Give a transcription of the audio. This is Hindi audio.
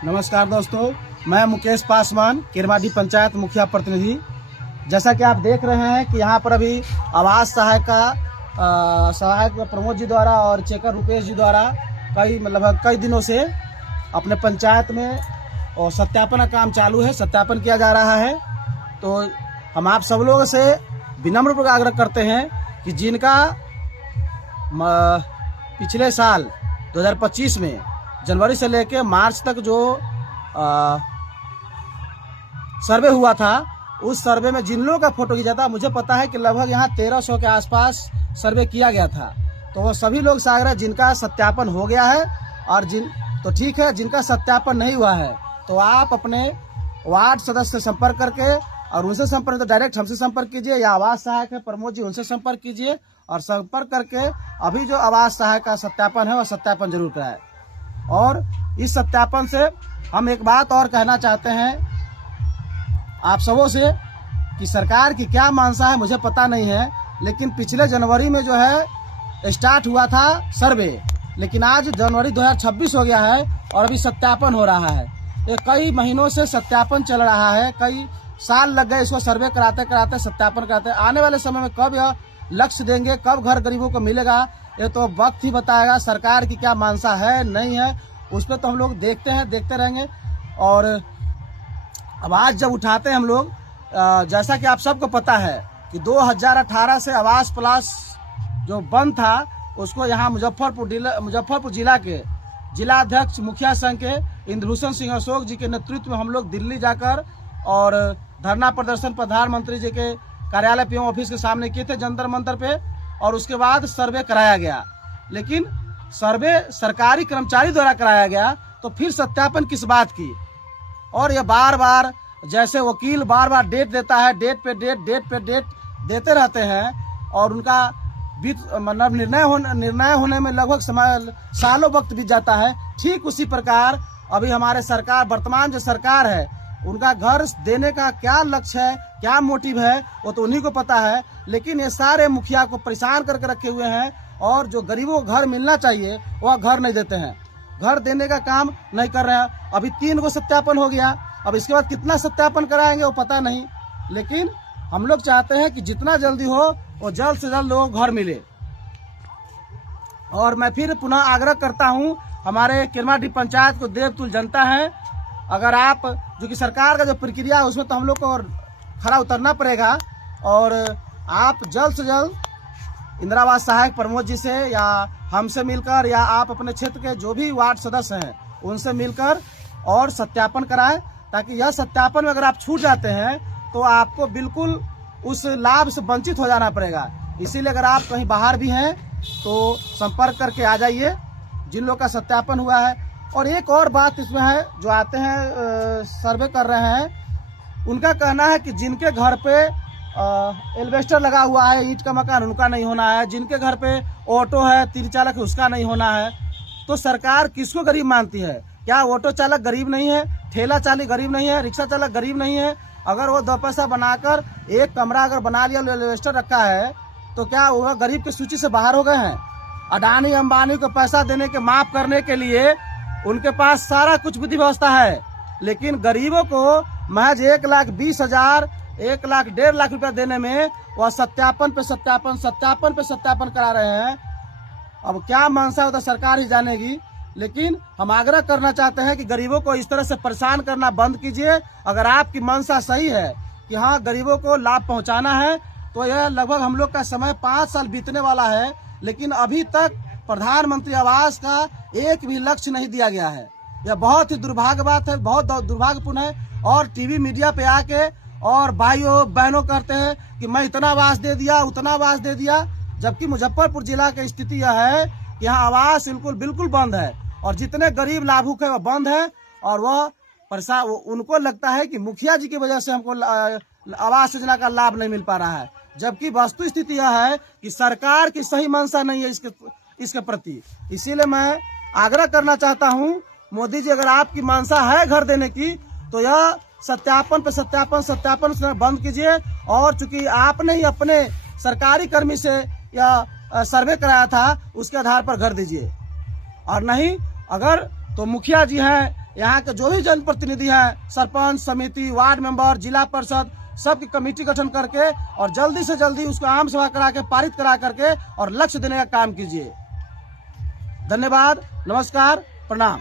नमस्कार दोस्तों, मैं मुकेश पासवान, किरमाडी पंचायत मुखिया प्रतिनिधि। जैसा कि आप देख रहे हैं कि यहाँ पर अभी आवास सहायक प्रमोद जी द्वारा और चेकर रुपेश जी द्वारा कई दिनों से अपने पंचायत में और सत्यापन का काम चालू है, सत्यापन किया जा रहा है। तो हम आप सब लोगों से विनम्र पूर्वक आग्रह करते हैं कि जिनका पिछले साल 2025 में जनवरी से लेकर मार्च तक जो सर्वे हुआ था, उस सर्वे में जिन लोगों का फोटो खींचा था, मुझे पता है कि लगभग यहाँ 1300 के आसपास सर्वे किया गया था। तो वो सभी लोग से आग्रह, जिनका सत्यापन हो गया है और तो ठीक है, जिनका सत्यापन नहीं हुआ है तो आप अपने वार्ड सदस्य से संपर्क करके और उनसे संपर्क तो डायरेक्ट हमसे संपर्क कीजिए, या आवास सहायक है प्रमोद जी, उनसे संपर्क कीजिए और संपर्क करके अभी जो आवास सहायक का सत्यापन है वह सत्यापन जरूर कराए। और इस सत्यापन से हम एक बात और कहना चाहते हैं आप सबों से कि सरकार की क्या मानसा है मुझे पता नहीं है, लेकिन पिछले जनवरी में जो है स्टार्ट हुआ था सर्वे, लेकिन आज जनवरी 2026 हो गया है और अभी सत्यापन हो रहा है। ये कई महीनों से सत्यापन चल रहा है, कई साल लग गए इसको सर्वे कराते कराते, सत्यापन कराते। आने वाले समय में कब यह लक्ष्य देंगे, कब घर गरीबों को मिलेगा, ये तो वक्त ही बताएगा। सरकार की क्या मानसा है नहीं है उस पर तो हम लोग देखते रहेंगे। और अब आज जब उठाते हैं हम लोग, जैसा कि आप सबको पता है कि 2018 से आवास प्लस जो बंद था, उसको यहाँ मुजफ्फरपुर जिला के जिलाध्यक्ष मुखिया संघ के इंद्रभूषण सिंह अशोक जी के नेतृत्व में हम लोग दिल्ली जाकर और धरना प्रदर्शन प्रधानमंत्री जी के कार्यालय पीएम ऑफिस के सामने किए थे, जंतर मंतर पे। और उसके बाद सर्वे कराया गया, लेकिन सर्वे सरकारी कर्मचारी द्वारा कराया गया, तो फिर सत्यापन किस बात की। और ये बार बार जैसे वकील बार बार डेट देता है, डेट पे डेट देते रहते हैं और उनका मतलब निर्णय होने में लगभग सालों वक्त बीत जाता है। ठीक उसी प्रकार अभी हमारे सरकार, वर्तमान जो सरकार है, उनका घर देने का क्या लक्ष्य है, क्या मोटिव है, वो तो उन्हीं को पता है। लेकिन ये सारे मुखिया को परेशान करके रखे हुए हैं और जो गरीबों को घर मिलना चाहिए वह घर नहीं देते हैं, घर देने का काम नहीं कर रहे हैं। अभी 3 को सत्यापन हो गया, अब इसके बाद कितना सत्यापन कराएंगे वो पता नहीं। लेकिन हम लोग चाहते हैं कि जितना जल्दी हो वो जल्द से जल्द लोगों को घर मिले। और मैं फिर पुनः आग्रह करता हूँ, हमारे किरमाडी पंचायत को देवतुल्य जनता है, अगर आप जो कि सरकार का जो प्रक्रिया है उसमें तो हम लोग को और खरा उतरना पड़ेगा। और आप जल्द से जल्द इंदिरावास सहायक प्रमोद जी से या हमसे मिलकर, या आप अपने क्षेत्र के जो भी वार्ड सदस्य हैं उनसे मिलकर और सत्यापन कराएं, ताकि यह सत्यापन में अगर आप छूट जाते हैं तो आपको बिल्कुल उस लाभ से वंचित हो जाना पड़ेगा। इसीलिए अगर आप कहीं बाहर भी हैं तो संपर्क करके आ जाइए जिन लोग का सत्यापन हुआ है। और एक और बात इसमें है, जो आते हैं सर्वे कर रहे हैं, उनका कहना है कि जिनके घर पे एल्वेस्टर लगा हुआ है, ईंट का मकान, उनका नहीं होना है, जिनके घर पे ऑटो है, तीन चालक है, उसका नहीं होना है। तो सरकार किसको गरीब मानती है? क्या ऑटो चालक गरीब नहीं है, ठेला चालक गरीब नहीं है, रिक्शा चालक गरीब नहीं है? अगर वो 2 पैसा बनाकर एक कमरा अगर बना लिया, एल्वेस्टर रखा है, तो क्या वो गरीब की सूची से बाहर हो गए हैं? अडानी अंबानी को पैसा देने के, माफ करने के लिए उनके पास सारा कुछ विधि व्यवस्था है, लेकिन गरीबों को महज 1,20,000, 1,00,000, 1.5 लाख रुपया देने में वह सत्यापन पे सत्यापन करा रहे हैं। अब क्या मनसा होता सरकार ही जानेगी। लेकिन हम आग्रह करना चाहते हैं कि गरीबों को इस तरह से परेशान करना बंद कीजिए। अगर आपकी मनसा सही है कि हाँ गरीबों को लाभ पहुंचाना है, तो यह लगभग हम लोग का समय 5 साल बीतने वाला है, लेकिन अभी तक प्रधानमंत्री आवास का एक भी लक्ष्य नहीं दिया गया है। यह बहुत ही दुर्भाग्य बात है, बहुत दुर्भाग्यपूर्ण है। और टीवी मीडिया पे आके और भाइयों बहनों कहते हैं कि मैं इतना आवास दे दिया, उतना आवास दे दिया, जबकि मुजफ्फरपुर जिला की स्थिति यह है कि यहाँ आवास बिल्कुल बंद है और जितने गरीब लाभुक है वह बंद है। और वह उनको लगता है कि मुखिया जी की वजह से हमको आवास योजना का लाभ नहीं मिल पा रहा है, जबकि वस्तु स्थिति यह है कि सरकार की सही मंशा नहीं है इसके प्रति। इसीलिए मैं आग्रह करना चाहता हूं, मोदी जी अगर आपकी मंशा है घर देने की, तो यह सत्यापन पे सत्यापन बंद कीजिए। और चूंकि आपने ही अपने सरकारी कर्मी से या सर्वे कराया था, उसके आधार पर घर दीजिए। और नहीं अगर तो मुखिया जी हैं यहाँ के जो भी जनप्रतिनिधि हैं, सरपंच, समिति, वार्ड मेंबर, जिला परिषद, सबकी कमेटी गठन करके और जल्दी से जल्दी उसको आम सभा करा के पारित करा करके और लक्ष्य देने का काम कीजिए। धन्यवाद, नमस्कार, प्रणाम।